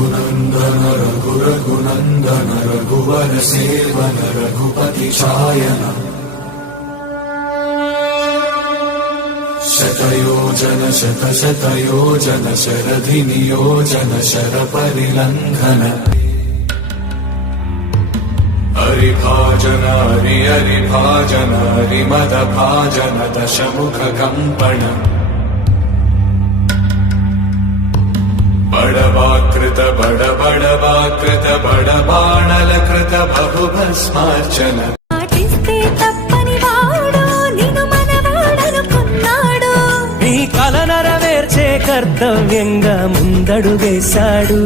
रघुनन्दन रघुरघुनन्दन रघुवर seven Raghupati चायन शतयोजन शतशतयोजन शरधि नियोजन शरपरिलङ्घन हरिभाजन हरिभाजन हरिमदभाजन दशमुख कंपन बड़वाकृत बड़वाकृत बड़बाणलकृत बहुभस्मार्चन కల నెరవేర్చే కర్తవ్యంగా ముందడుగేశాడు.